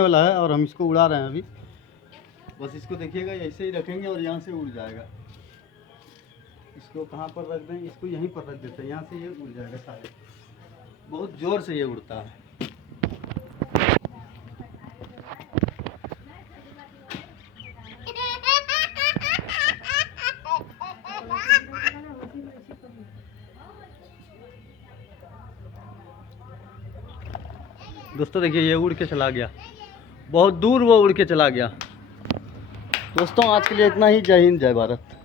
वाला है और हम इसको उड़ा रहे हैं अभी। बस इसको देखिएगा, ऐसे ही रखेंगे और यहाँ से उड़ जाएगा। इसको कहाँ पर रख दें, इसको यहीं पर रख देते हैं, यहाँ से ये उड़ जाएगा सारे। बहुत ज़ोर से ये उड़ता है। दोस्तों देखिए, ये उड़ के चला गया, बहुत दूर वो उड़ के चला गया। दोस्तों आज के लिए इतना ही। जय हिंद, जय भारत।